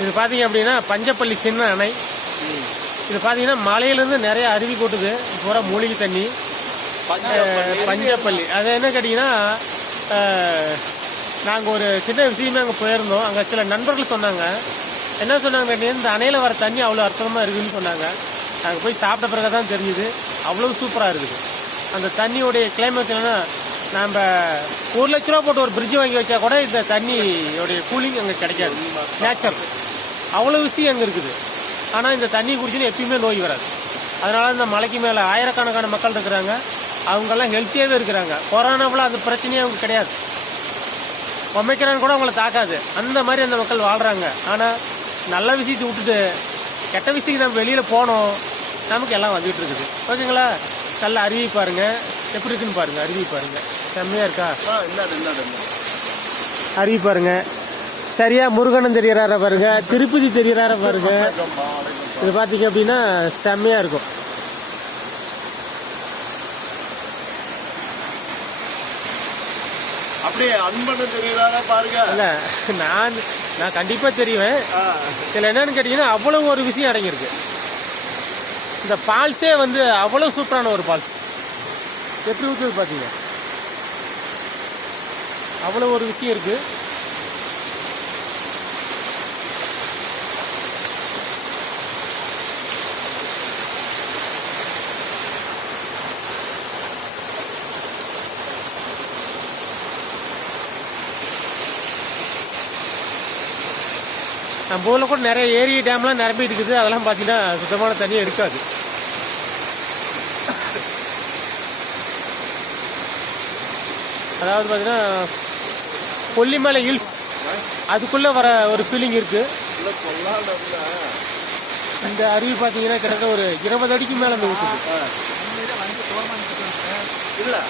இது பார்த்தீங்க அப்படின்னா பஞ்சப்பள்ளி சின்ன அணை. இது பார்த்தீங்கன்னா மலையிலேருந்து நிறைய அருவி கொட்டுது, பூரா மூலிகை தண்ணி. பஞ்சப்பள்ளி அது என்ன கேட்டிங்கன்னா, நாங்கள் ஒரு சின்ன விஷயமே அங்கே போயிருந்தோம். அங்கே சில நண்பர்கள் சொன்னாங்க. என்ன சொன்னாங்க கேட்டீங்கன்னா, இந்த அணையில் வர தண்ணி அவ்வளோ அற்புதமாக இருக்குதுன்னு சொன்னாங்க. நாங்கள் போய் சாப்பிட்ட பிறகு தான் தெரிஞ்சுது அவ்வளோ சூப்பராக இருக்குது. அந்த தண்ணியோடைய கிளைமேட் என்னென்னா, நம்ம 1 லட்ச ரூபா போட்டு ஒரு பிரிட்ஜ் வாங்கி வச்சா கூட இந்த தண்ணியோடைய கூலிங் அங்கே கிடைக்காது. நேச்சர் அவ்வளோ விஷயம் அங்கே இருக்குது. ஆனால் இந்த தண்ணி குடிச்சுன்னு எப்பயுமே நோய் வராது. அதனால் இந்த மலைக்கு மேலே ஆயிரக்கணக்கான மக்கள் இருக்கிறாங்க. அவங்கெல்லாம் ஹெல்த்தியாகவே இருக்கிறாங்க. கொரோனாவில் அந்த பிரச்சனையே அவங்க கிடையாது. ஒமைக்கிறான்னு கூட அவங்கள தாக்காது. அந்த மாதிரி அந்த மக்கள் வாழ்கிறாங்க. ஆனால் நல்ல விஷயத்தை விட்டுட்டு கெட்ட விஷயத்துக்கு நம்ம வெளியில் போனோம், நமக்கு எல்லாம் வந்துகிட்டு இருக்குது. ஓகேங்களா? நல்ல அருவி பாருங்க, எப்படி இருக்குன்னு பாருங்க. அருவி பாருங்க, செம்மையா இருக்கா? அருவி பாருங்க. சரியா முருகனும் தெரியறார பாருங்க, திருப்பதி தெரியறார பாருங்க. இது பாத்தீங்க அப்படின்னா செம்மையா இருக்கும். அப்படியே அன்பனு தெரியறாரா பாருங்க. இல்ல, நான் கண்டிப்பா தெரியுவேன். இதுல என்னன்னு கேட்டீங்கன்னா, அவ்வளவு ஒரு விஷயம் அடங்கியிருக்கு. இந்த ஃபால்ஸே வந்து அவ்வளவு சூப்பரான ஒரு ஃபால்ஸ். எப்படி ஊற்றுது பார்த்தீங்க, அவ்வளோ ஒரு விஷயம் இருக்கு. நம்ம ஊரில் கூட நிறைய ஏரி டேம்லாம் நிரம்பிட்டு இருக்குது. அதெல்லாம் பார்த்தீங்கன்னா சுத்தமான தண்ணியே இருக்காது. அதாவது பார்த்தீங்கன்னா கொல்லிமலை ஹில்ஸ் அதுக்குள்ளே வர ஒரு ஃபீலிங் இருக்குது. இந்த அருவி பார்த்தீங்கன்னா கிட்டத்தட்ட ஒரு 20 அடிக்கு மேலே அந்த ஊற்றுது. இல்லை